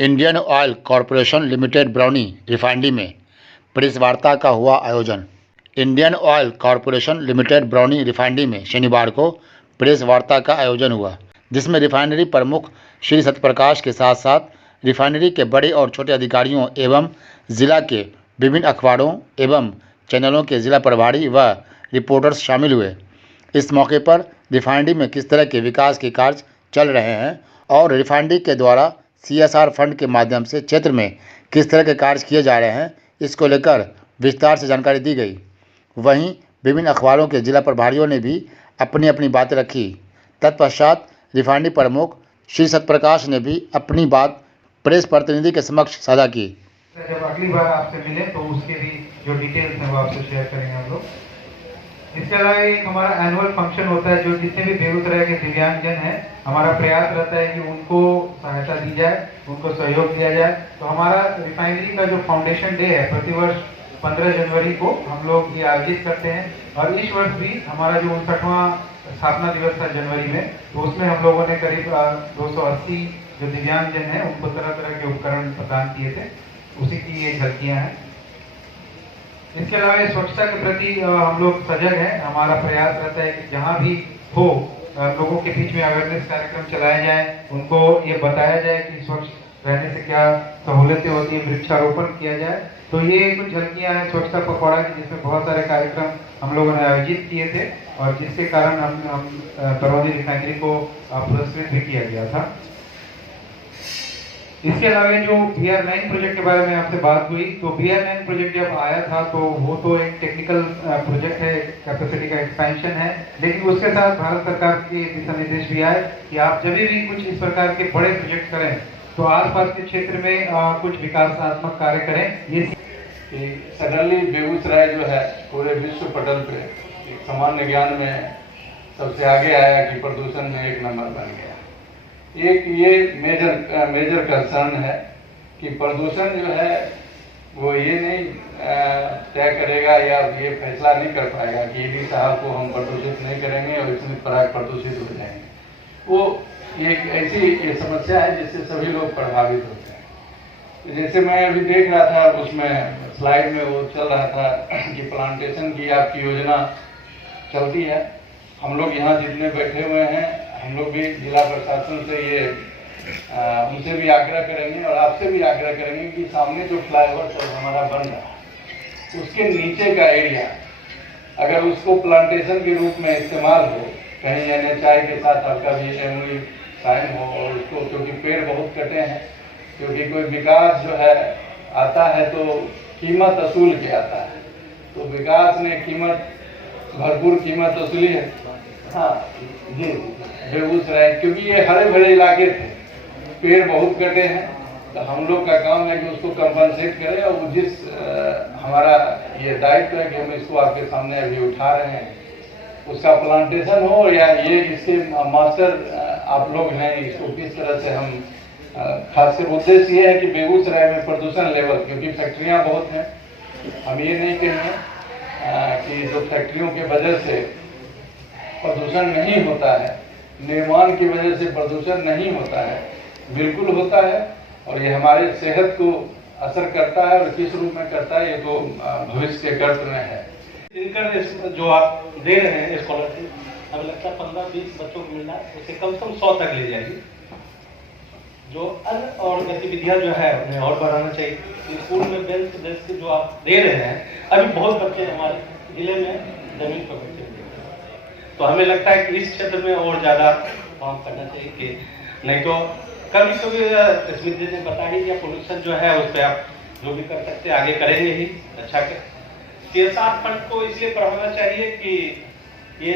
Indian oil corporation limited Barauni refinery में press वार्ता का हुआ आयोजन। Indian oil corporation limited Barauni refinery में शनिवार को प्रेस वार्ता का आयोजन हुआ, जिसमें रिफाइनरी प्रमुख श्री सत्यप्रकाश के साथ साथ रिफाइनरी के बड़े और छोटे अधिकारियों एवं जिला के विभिन्न अखबारों एवं चैनलों के जिला प्रभारी व रिपोर्टर्स शामिल हुए। इस मौके पर रिफाइनरी में किस तरह के विकास के कार्य चल रहे हैं और रिफाइनरी के द्वारा CSR फंड के माध्यम से क्षेत्र में किस तरह के कार्य किए जा रहे हैं, इसको लेकर विस्तार से जानकारी दी गई। वहीं विभिन्न अखबारों के जिला प्रभारियों ने भी अपनी अपनी बातें रखी। तत्पश्चात रिफाइनरी प्रमुख श्री सत्यप्रकाश ने भी अपनी बात प्रेस प्रतिनिधि के समक्ष साझा की। जब अगली बार आपसे मिले तो उसके भी जो डिटेल्स हैं वो आपसे शेयर करेंगे हम लोग। इसके अलावा एक हमारा एनुअल फंक्शन होता है, जो जितने भी बेगूसराय के दिव्यांगजन हैं, हमारा प्रयास रहता है कि उनको सहायता दी जाए, उनको सहयोग दिया जाए। तो हमारा रिफाइनरी का जो फाउंडेशन डे है, प्रतिवर्ष 15 जनवरी को हम लोग ये आयोजित करते हैं। और इस वर्ष भी हमारा जो 59वां स्थापना दिवस था जनवरी में, तो उसमें हम लोगों ने करीब 280 जो दिव्यांगजन हैं उनको तरह तरह के उपकरण प्रदान किए थे। उसी की ये झलकियाँ हैं। इसके अलावा स्वच्छता के प्रति हम लोग सजग हैं। हमारा प्रयास रहता है कि जहाँ भी हो लोगों के बीच में अवेयरनेस कार्यक्रम चलाए जाए, उनको ये बताया जाए कि स्वच्छ रहने से क्या सहूलतें होती है, वृक्षारोपण किया जाए। तो ये कुछ झलकियाँ हैं स्वच्छता पखवाड़ा की, जिसमें बहुत सारे कार्यक्रम हम लोगों ने आयोजित किए थे और जिसके कारण हम बरौनी रिफाइनरी को पुरस्कृत भी किया गया था। इसके अलावा जो BR9 प्रोजेक्ट के बारे में आपसे बात हुई, तो BR9 प्रोजेक्ट जब आया था तो वो तो एक टेक्निकल प्रोजेक्ट है, कैपेसिटी का एक्सपेंशन है, लेकिन उसके साथ भारत सरकार के दिशा निर्देश भी आए कि आप जब भी कुछ इस प्रकार के बड़े प्रोजेक्ट करें तो आसपास के क्षेत्र में कुछ विकासात्मक कार्य करें। ये सडनली बेगूसराय जो है पूरे विश्व पटल पे सामान्य ज्ञान में सबसे आगे आया कि प्रदूषण में 1 नंबर बन गया। एक ये मेजर कंसर्न है कि प्रदूषण जो है वो ये नहीं तय करेगा या ये फैसला नहीं कर पाएगा कि ED साहब को हम प्रदूषित नहीं करेंगे और इसमें प्रदूषित हो जाएंगे। वो एक ऐसी समस्या है जिससे सभी लोग प्रभावित होते हैं। जैसे मैं अभी देख रहा था, उसमें स्लाइड में वो चल रहा था कि प्लांटेशन की आपकी योजना चलती है। हम लोग यहाँ जितने बैठे हुए हैं, हम लोग भी जिला प्रशासन से ये उनसे भी आग्रह करेंगे और आपसे भी आग्रह करेंगे कि सामने जो फ्लाईओवर सब हमारा बन रहा है उसके नीचे का एरिया अगर उसको प्लांटेशन के रूप में इस्तेमाल हो, कहीं NHI के साथ आपका भी MOU साइन हो, और उसको क्योंकि पेड़ बहुत कटे हैं, क्योंकि कोई विकास जो है आता है तो कीमत असूल के आता है, तो विकास ने भरपूर कीमत वसूली है। हाँ जी, बेगूसराय क्योंकि ये हरे भरे इलाके थे, पेड़ बहुत कटे हैं, तो हम लोग का काम है कि उसको कंपनसेट करें और जिस हमारा ये दायित्व है कि हम इसको आपके सामने अभी उठा रहे हैं, उसका प्लांटेशन हो या ये इसके मास्टर आप लोग हैं, इसको किस तरह से हम खासकर उद्देश्य ये है कि बेगूसराय में प्रदूषण लेवल, क्योंकि फैक्ट्रियाँ बहुत हैं, हम ये नहीं कहेंगे कि जो फैक्ट्रियों के वजह से प्रदूषण नहीं होता है, निर्माण की वजह से प्रदूषण नहीं होता है, बिल्कुल होता है और ये हमारे सेहत को असर करता है और किस रूप में करता है ये तो भविष्य के गर्त में है। इनका जो आप दे रहे हैं स्कॉलरशिप, हमें लगता है 15-20 बच्चों को मिलना है, उसे कम से कम 100 तक ले जाएगी। जो अन्य और गतिविधियां जो है उन्हें और बढ़ाना चाहिए। स्कूल में बेंच डेस्क जो आप दे रहे हैं, अभी बहुत बच्चे हमारे जिले में जमीन पर बैठे हुए हैं, तो हमें लगता है कि इस क्षेत्र में और ज़्यादा काम करना चाहिए कि नहीं तो कभी स्मित जी ने बताया ही, पोल्यूशन जो है उस पर आप जो भी कर सकते आगे करेंगे ही। अच्छा कर CSR फंड को इसलिए बढ़ाना चाहिए कि ये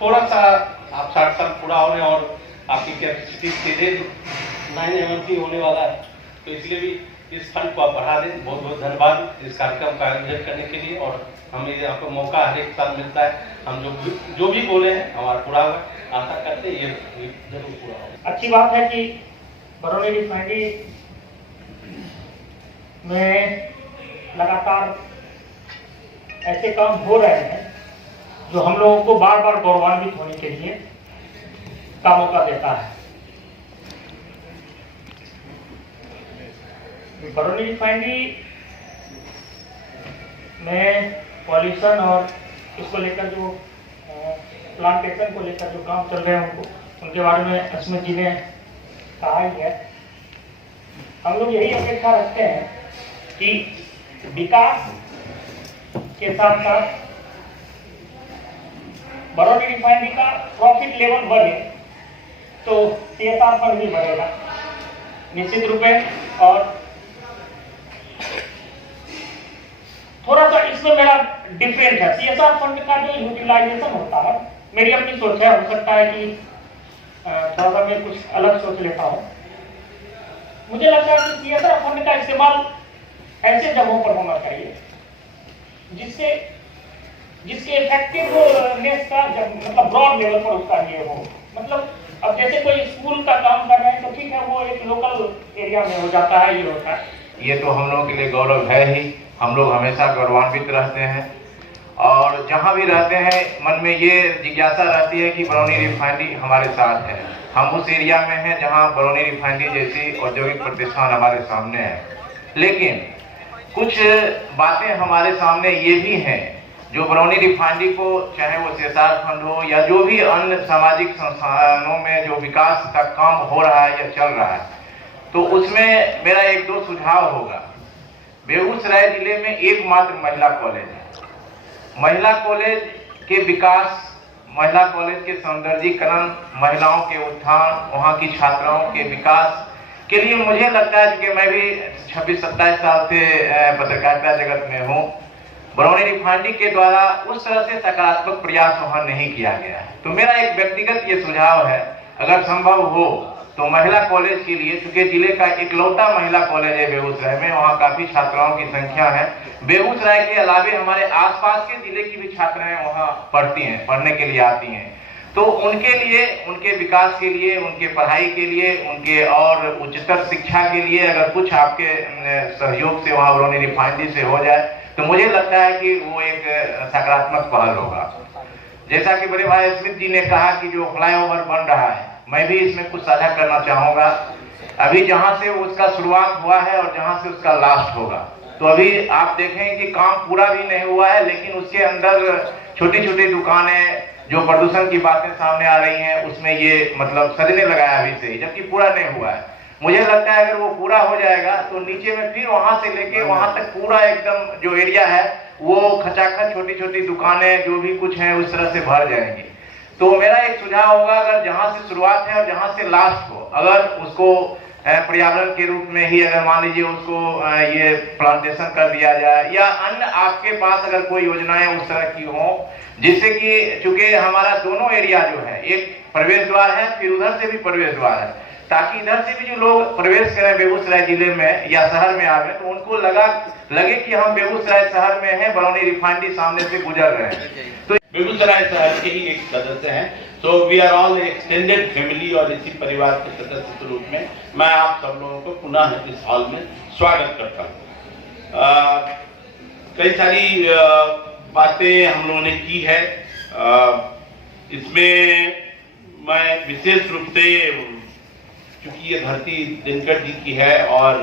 थोड़ा सा आप 60 साल पूरा होने और आपकी कैपेसिटी सीधे 9 mm की होने वाला है, तो इसलिए भी इस फंड को आप बढ़ा दें। बहुत बहुत धन्यवाद इस कार्यक्रम का आयोजन करने के लिए, और हमें यहाँ पर मौका हर एक साल मिलता है, हम जो भी बोले हैं हमारा पूरा हुआ, आशा करते हैं ये जरूर पूरा होगा। अच्छी बात है कि बरौनी रिफाइनरी में लगातार ऐसे काम हो रहे हैं जो हम लोगों को बार बार गौरवान्वित होने के लिए का मौका देता है। बरौनी रिफाइनरी में पॉल्यूशन और इसको लेकर जो प्लांटेशन को लेकर जो काम चल रहे हैं उनके बारे में अस्मित जी ने कहा ही है। हम लोग यही अपेक्षा रखते हैं कि विकास के साथ साथ बरौनी रिफाइनरी का प्रॉफिट लेवल बढ़े तो CSR फंड भी बढ़ेगा निश्चित रूप में। और थोड़ा सा इसमें मेरा डिफरेंट है। CSR फंड का जो यूटिलाइजेशन होता है, मेरी अपनी सोच है, हो सकता है कि थोड़ा सा मैं कुछ अलग सोच लेता हूँ। मुझे लगता है कि CSR फंड का इस्तेमाल ऐसे जगहों पर होना चाहिए जिसके इफेक्टिवनेस का मतलब ब्रॉड लेवल पर उसका ये हो। मतलब अब जैसे कोई स्कूल का काम कर रहे हैं तो ठीक है, वो एक लोकल एरिया में हो जाता है, ये होता है। ये तो हम लोगों के लिए गौरव है ही। हम लोग हमेशा गौरवान्वित रहते हैं और जहाँ भी रहते हैं मन में ये जिज्ञासा रहती है कि बरौनी रिफाइनरी हमारे साथ है। हम उस एरिया में हैं जहाँ बरौनी रिफाइनरी जैसी औद्योगिक प्रतिष्ठान हमारे सामने है। लेकिन कुछ बातें हमारे सामने ये भी हैं जो बरौनी रिफाइनरी को, चाहे वो CSR फंड हो या जो भी अन्य सामाजिक संस्थानों में जो विकास का काम हो रहा है या चल रहा है, तो उसमें मेरा एक दो सुझाव होगा। बेगूसराय जिले में एकमात्र महिला कॉलेज है। महिला कॉलेज के विकास, महिला कॉलेज के सौंदर्यीकरण, महिलाओं के उत्थान, वहाँ की छात्राओं के विकास के लिए मुझे लगता है कि मैं भी 26-27 साल से पत्रकारिता जगत में हूँ। बरौनी रिफाइनरी के द्वारा उस तरह से सकारात्मक प्रयास वहाँ नहीं किया गया है। तो मेरा एक व्यक्तिगत ये सुझाव है, अगर संभव हो तो महिला कॉलेज के लिए, चूंकि जिले का इकलौता महिला कॉलेज है बेगूसराय में, वहाँ काफी छात्राओं की संख्या है। बेगूसराय के अलावे हमारे आसपास के जिले की भी छात्राएं वहाँ पढ़ती हैं, पढ़ने के लिए आती हैं। तो उनके लिए, उनके विकास के लिए, उनके पढ़ाई के लिए, उनके और उच्चतर शिक्षा के लिए अगर कुछ आपके सहयोग से वहाँ बरौनी रिफाइनरी से हो जाए तो मुझे लगता है कि वो एक सकारात्मक पहल होगा। जैसा कि बड़े भाई स्मिथ जी ने कहा कि जो फ्लाईओवर बन रहा है, मैं भी इसमें कुछ साझा करना चाहूँगा। अभी जहाँ से उसका शुरुआत हुआ है और जहाँ से उसका लास्ट होगा, तो अभी आप देखें कि काम पूरा भी नहीं हुआ है, लेकिन उसके अंदर छोटी छोटी दुकानें, जो प्रदूषण की बातें सामने आ रही हैं, उसमें ये मतलब सजने लगा है अभी से ही, जबकि पूरा नहीं हुआ है। मुझे लगता है अगर वो पूरा हो जाएगा तो नीचे में फिर वहां से लेके वहां तक पूरा एकदम जो एरिया है वो खचाखच छोटी छोटी दुकानें जो भी कुछ हैं उस तरह से भर जाएंगी। तो मेरा एक सुझाव होगा, अगर जहां से शुरुआत है और जहां से लास्ट हो, अगर उसको पर्यावरण के रूप में ही अगर मान लीजिए उसको ये प्लांटेशन कर दिया जाए, या अन्य आपके पास अगर कोई योजनाएं उस तरह की हो, जिससे कि चूंकि हमारा दोनों एरिया जो है, एक प्रवेश द्वार है, फिर उधर से भी प्रवेश द्वार है, ताकि इधर से भी जो लोग प्रवेश करें बेगूसराय जिले में या शहर में आवे तो उनको लगे कि हम बेगूसराय शहर में हैं, बरौनी रिफाइनरी सामने से गुजर रहे हैं। तो बेगूसराय शहर के ही एक सदस्य हैं। So we are all extended family, और इसी परिवार के सदस्य के रूप में मैं आप सब लोगों को पुनः इस हॉल में स्वागत करता हूँ। कई सारी बातें हम लोगों ने की है। इसमें मैं विशेष रूप से, चूंकि ये धरती दिनकर जी की है और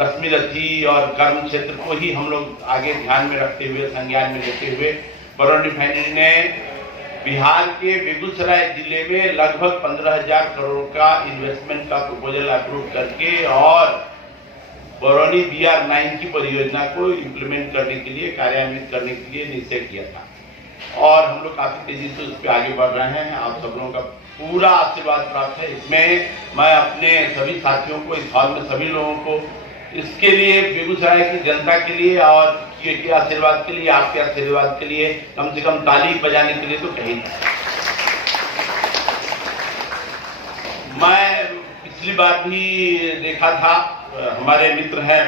रश्मि रथी और कर्म क्षेत्र को ही हम लोग आगे ध्यान में रखते हुए, संज्ञान में लेते हुए, बरौनी रिफाइनरी ने बिहार के बेगूसराय जिले में लगभग 15,000 करोड़ का इन्वेस्टमेंट का प्रपोजल अप्रूव करके और बरौनी BR9 की परियोजना को इम्प्लीमेंट करने के लिए, कार्यान्वित करने के लिए निश्चय किया था। और हम लोग काफी तेजी से उस पर आगे बढ़ रहे हैं। आप सब लोगों का पूरा आशीर्वाद प्राप्त है। इसमें मैं अपने सभी साथियों को, इस हॉल में सभी लोगों को, इसके लिए बेगूसराय की जनता के लिए और के आशीर्वाद के लिए, आपके आशीर्वाद के लिए कम से कम ताली बजाने के लिए तो कही। मैं पिछली बार भी देखा था, हमारे मित्र हैं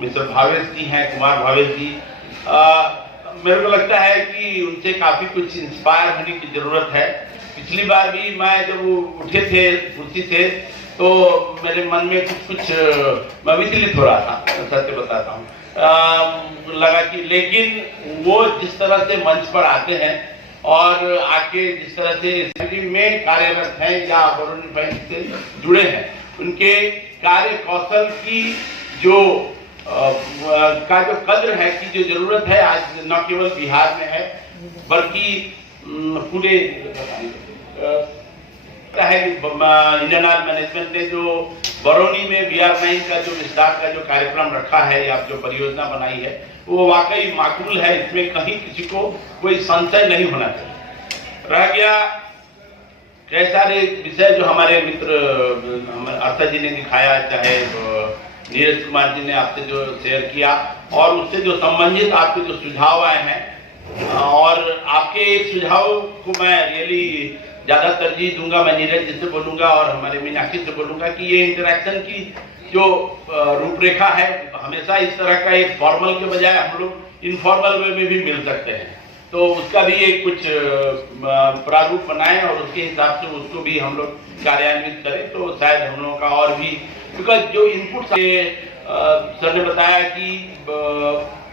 मिस्टर भावेश जी हैं, कुमार भावेश जी, मेरे को लगता है कि उनसे काफी कुछ इंस्पायर होने की जरूरत है। पिछली बार भी मैं जब उठे थे कुर्सी से तो मेरे मन में कुछ मैं विचलित हो रहा था, सत्य बताता हूँ। लगा कि लेकिन वो जिस तरह से मंच पर आते हैं और आके जिस तरह से में कार्यरत हैं या बरौनी रिफाइनरी से जुड़े हैं, उनके कार्य कौशल की जो का जो कद्र है, की जो जरूरत है आज न केवल बिहार में है बल्कि पूरे इंडियन ऑयल मैनेजमेंट ने जो बरौनी में BR9 का जो विस्तार का जो कार्यक्रम रखा है या जो परियोजना बनाई है वो वाकई माकूल है। इसमें कहीं किसी को कोई संशय नहीं होना चाहिए। रह गया कई सारे विषय जो हमारे मित्र अर्था जी ने दिखाया, चाहे नीरज कुमार जी ने आपसे जो शेयर किया और उससे जो संबंधित आपके जो सुझाव आए हैं, और आपके एक सुझाव को मैं रियली ज्यादा तरजीह दूंगा। मैं नीरज जी से बोलूंगा और हमारे मीनाक्षी से बोलूंगा कि ये इंटरेक्शन की जो रूपरेखा है हमेशा इस तरह का एक फॉर्मल के बजाय हम लोग इनफॉर्मल वे में भी मिल सकते हैं, तो उसका भी एक कुछ प्रारूप बनाएं और उसके हिसाब से उसको भी हम लोग कार्यान्वित करें, तो शायद हम लोगों का और भी, बिकॉज जो इनपुट सर ने बताया कि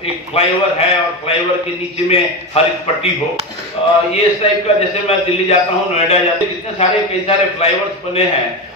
एक फ्लाईओवर है और फ्लाईओवर के नीचे में हरित पट्टी हो, ये इस टाइप का, जैसे मैं दिल्ली जाता हूँ, नोएडा जाता हूँ, जितने सारे कई सारे फ्लाईओवर्स बने हैं